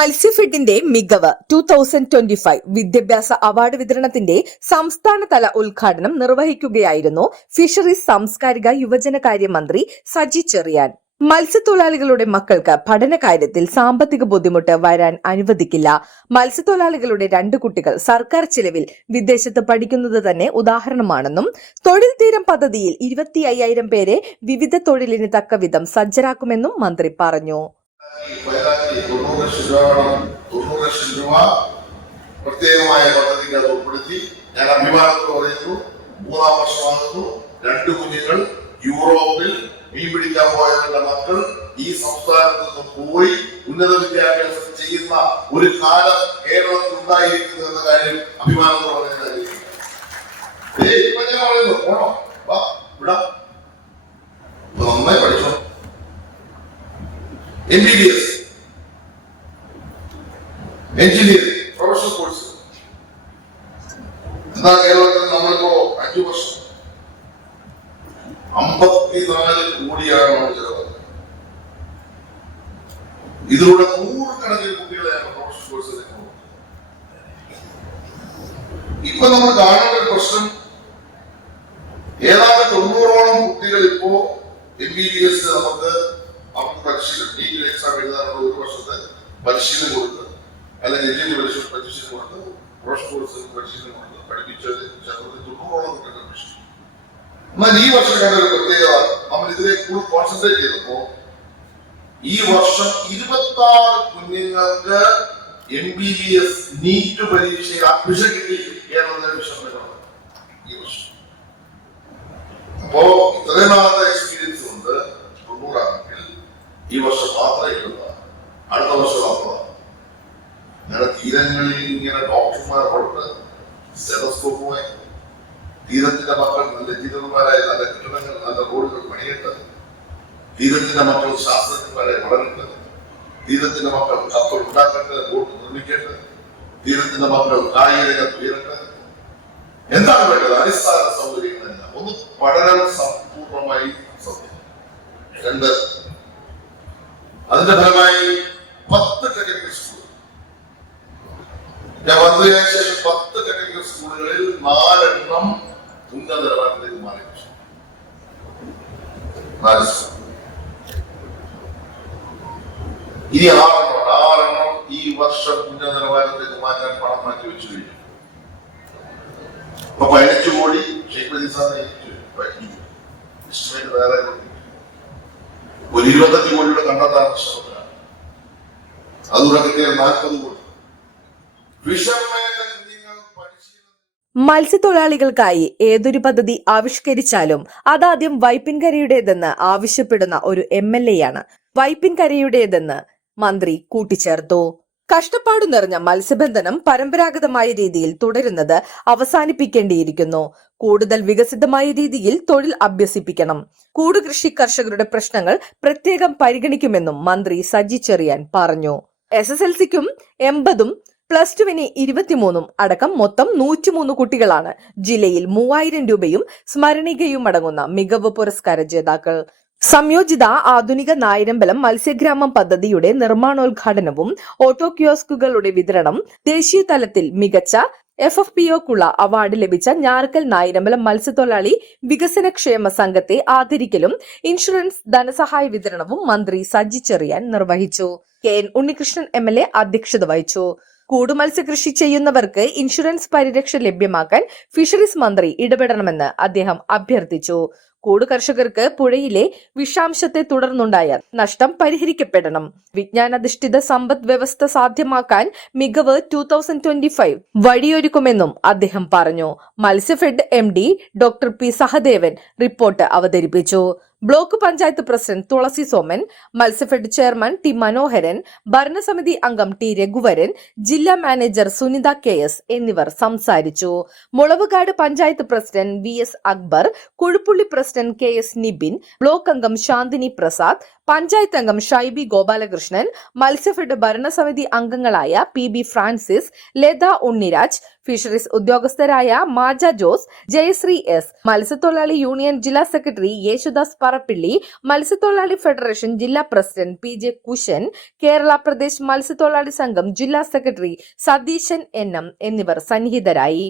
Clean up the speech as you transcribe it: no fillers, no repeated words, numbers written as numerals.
മത്സ്യഫെഡിന്റെ മികവ് 2025 വിദ്യാഭ്യാസ അവാർഡ് വിതരണത്തിന്റെ സംസ്ഥാനതല ഉദ്ഘാടനം നിർവഹിക്കുകയായിരുന്നു ഫിഷറീസ് സാംസ്കാരിക യുവജനകാര്യ മന്ത്രി സജി ചെറിയാൻ. മത്സ്യത്തൊഴിലാളികളുടെ മക്കൾക്ക് പഠനകാര്യത്തിൽ സാമ്പത്തിക ബുദ്ധിമുട്ട് വരാൻ അനുവദിക്കില്ല. മത്സ്യത്തൊഴിലാളികളുടെ 2 കുട്ടികൾ സർക്കാർ ചിലവിൽ വിദേശത്ത് പഠിക്കുന്നത് തന്നെ ഉദാഹരണമാണെന്നും തൊഴിൽ തീരം പദ്ധതിയിൽ 25,000 പേരെ വിവിധ തൊഴിലിന് തക്കവിധം സജ്ജരാക്കുമെന്നും മന്ത്രി പറഞ്ഞു. 90 ലക്ഷം രൂപ പ്രത്യേകമായ പദ്ധതിക്ക് അത് ഉൾപ്പെടുത്തി ഞാൻ അഭിമാനത്തോടെ പറയുന്നു. 3-ാം വർഷമാകുന്നു. 2 കുഞ്ഞുങ്ങൾ യൂറോപ്പിൽ മീൻ പിടിക്കാൻ പോയവരുടെ മക്കൾ ഈ സംസ്ഥാനത്ത് നിന്ന് പോയി ഉന്നത വിദ്യാഭ്യാസം ചെയ്യുന്ന ഒരു കാലം കേരളത്തിൽ ഉണ്ടായിരിക്കുന്നു എന്ന കാര്യം അഭിമാനത്തോടെ പറയുന്ന കാര്യം. ഞാൻ പറയുന്നു പോണോ വിടാം, നന്നായി പഠിച്ചോ. MBBS എഞ്ചിനീയറിംഗ് പ്രൊഫഷണൽ കോഴ്സ് എന്താ കേരളത്തിൽ നമ്മളിപ്പോ 5 വർഷം 54 കോടിയാണ് നമ്മൾ ചെലവാക്കുന്നത്. ഇതിലൂടെ 100 കണക്കിന് കുട്ടികളെയാണ് പ്രൊഫഷണൽ കോഴ്സിലേക്ക് പോകുന്നത്. ഇപ്പൊ നമ്മൾ കാണേണ്ട ഒരു പ്രശ്നം, ഏതാണ്ട് 90ഓളം കുട്ടികൾ ഇപ്പോ MBBS നമുക്ക് അവർക്ക് പരിശീലനം, നീറ്റ് എക്സാം എഴുതാനുള്ള 1 വർഷത്തെ പരിശീലനം കൊടുത്ത്, അല്ലെങ്കിൽ എഞ്ചിനീയറിംഗ് പരിശീലനം കൊടുത്ത്, പ്രൊഫഷണൽ കോഴ്സ് പരിശീലനം കൊടുത്ത് പഠിപ്പിച്ചത് 90ഓളം കുട്ടികൾ. എന്നാൽ ഈ വർഷം കണ്ട ഒരു പ്രത്യേകത, നമ്മൾ ഇതിലേക്ക് കൂടുതൽ കോൺസെൻട്രേറ്റ് ചെയ്തപ്പോ ഈ വർഷം 26 കുഞ്ഞുങ്ങൾക്ക് MBBS നീറ്റ് പരീക്ഷയിൽ അഡ്മിഷൻ കിട്ടി. കേരളത്തിലെ വിഷയമാണ് ഈ വർഷം. അപ്പോ ഇത്രയും നാളത്തെ എക്സ്പീരിയൻസ് കൊണ്ട് 90 ആണെങ്കിൽ ഈ വർഷം മാത്രമേ എഴുതുക, അടുത്ത വർഷം അപ്പുറം. ഞങ്ങളുടെ തീരങ്ങളിൽ ഇങ്ങനെ ഡോക്ടർമാർ കൊണ്ട് സ്റ്റെതസ്കോപ്പുമായി തീരത്തിന്റെ മക്കൾ നല്ല എഞ്ചിനീയർമാരായ നല്ല കെട്ടിടങ്ങൾ, നല്ല റോഡുകൾ പണിയിട്ട്, തീരത്തിന്റെ മക്കൾ ശാസ്ത്രജ്ഞന്മാരെ വളരട്ടെ, തീരത്തിന്റെ മക്കൾ കപ്പൽ ഉണ്ടാക്കട്ടെ, ബോട്ട് നിർമ്മിക്കട്ടെ, തീരത്തിന്റെ മക്കൾ കായിക രംഗത്ത് ഉയരട്ടെ. എന്താണ് വേണ്ടത്? അടിസ്ഥാന സൗകര്യങ്ങളെല്ലാം. ഒന്ന്, പഠനം സമ്പൂർണമായി സത്യം. 2, അതിന്റെ ഫലമായി 10 ടെക്നിക്കൽ സ്കൂൾ. ഞാൻ മന്ത്രിയായ ശേഷം 10 ടെക്നിക്കൽ സ്കൂളുകളിൽ 4 എണ്ണം ഉന്നത നിലവാരത്തിലേക്ക് മാറി. 4 ഇനി 6 എണ്ണം ഈ വർഷം ഉന്നത നിലവാരത്തിലേക്ക് മാറ്റാൻ പണം മാറ്റി വെച്ചു കഴിഞ്ഞു. ഇപ്പൊ 15 കോടി ഷെയ്ഖ് വേറെ ഒരു 25 കോടിയുടെ കണ്ടെത്താൻ ശ്രമത്തിലാണ്. അതുകൂടെ കിട്ടിയ 40 കോടി. മത്സ്യത്തൊഴിലാളികൾക്കായി ഏതൊരു പദ്ധതി ആവിഷ്കരിച്ചാലും അതാദ്യം വൈപ്പിൻകരയുടേതെന്ന് ആവശ്യപ്പെടുന്ന ഒരു MLA യാണ് വൈപ്പിൻകരയുടേതെന്ന് മന്ത്രി കൂട്ടിച്ചേർത്തു. കഷ്ടപ്പാടു നിറഞ്ഞ മത്സ്യബന്ധനം പരമ്പരാഗതമായ രീതിയിൽ തുടരുന്നത് അവസാനിപ്പിക്കേണ്ടിയിരിക്കുന്നു. കൂടുതൽ വികസിതമായ രീതിയിൽ തൊഴിൽ അഭ്യസിപ്പിക്കണം. കൂടുകൃഷി കർഷകരുടെ പ്രശ്നങ്ങൾ പ്രത്യേകം പരിഗണിക്കുമെന്നും മന്ത്രി സജി ചെറിയാൻ പറഞ്ഞു. SSLCക്കും 80ഉം +2-ന് 23 അടക്കം മൊത്തം 103 കുട്ടികളാണ് ജില്ലയിൽ 3000 രൂപയും സ്മരണികയും അടങ്ങുന്ന മികവ് പുരസ്കാര ജേതാക്കൾ. സംയോജിത ആധുനിക നായരമ്പലം മത്സ്യഗ്രാമം പദ്ധതിയുടെ നിർമ്മാണോദ്ഘാടനവും ഓട്ടോ കിയോസ്കുകളുടെ വിതരണം, ദേശീയ തലത്തിൽ മികച്ച FFPOക്കുള്ള അവാർഡ് ലഭിച്ച ഞാറക്കൽ നായരമ്പലം മത്സ്യത്തൊഴിലാളി വികസനക്ഷേമ സംഘത്തെ ആദരിക്കലും ഇൻഷുറൻസ് ധനസഹായ വിതരണവും മന്ത്രി സജി ചെറിയാൻ നിർവഹിച്ചു. KN ഉണ്ണികൃഷ്ണൻ MLA അധ്യക്ഷത വഹിച്ചു. കൂടുമത്സ്യകൃഷി ചെയ്യുന്നവർക്ക് ഇൻഷുറൻസ് പരിരക്ഷ ലഭ്യമാക്കാൻ ഫിഷറീസ് മന്ത്രി ഇടപെടണമെന്ന് അദ്ദേഹം അഭ്യർത്ഥിച്ചു. കൂട് കർഷകർക്ക് പുഴയിലെ വിഷാംശത്തെ തുടർന്നുണ്ടായ നഷ്ടം പരിഹരിക്കപ്പെടണം. വിജ്ഞാനാധിഷ്ഠിത സമ്പദ് വ്യവസ്ഥ സാധ്യമാക്കാൻ മികവ് 2025 വഴിയൊരുക്കുമെന്നും അദ്ദേഹം പറഞ്ഞു. Matsyafed MD doctor P Sahadevan report അവതരിപ്പിച്ചു. ബ്ലോക്ക് പഞ്ചായത്ത് പ്രസിഡന്റ് തുളസി സോമൻ, മത്സ്യഫെഡ് ചെയർമാൻ T മനോഹരൻ, ഭരണസമിതി അംഗം T രഘുവരൻ, ജില്ലാ മാനേജർ സുനിത KS എന്നിവർ സംസാരിച്ചു. Mulavukad panchayat president VS Akbar, Kuzhuppilly president president KS Nibin, block അംഗം ശാന്തിനി പ്രസാദ്, പഞ്ചായത്ത് അംഗം ഷൈബി ഗോപാലകൃഷ്ണൻ, മത്സ്യഫെഡ് ഭരണസമിതി അംഗങ്ങളായ PB ഫ്രാൻസിസ്, ലത ഉണ്ണിരാജ്, ഫിഷറീസ് ഉദ്യോഗസ്ഥരായ മാജ ജോസ്, ജയശ്രീ S, മത്സ്യത്തൊഴിലാളി യൂണിയൻ ജില്ലാ സെക്രട്ടറി യേശുദാസ് പറപ്പിള്ളി, മത്സ്യത്തൊഴിലാളി ഫെഡറേഷൻ ജില്ലാ പ്രസിഡന്റ് PJ കുശൻ, കേരള പ്രദേശ് മത്സ്യത്തൊഴിലാളി സംഘം ജില്ലാ സെക്രട്ടറി സതീശൻ NM എന്നിവർ സന്നിഹിതരായി.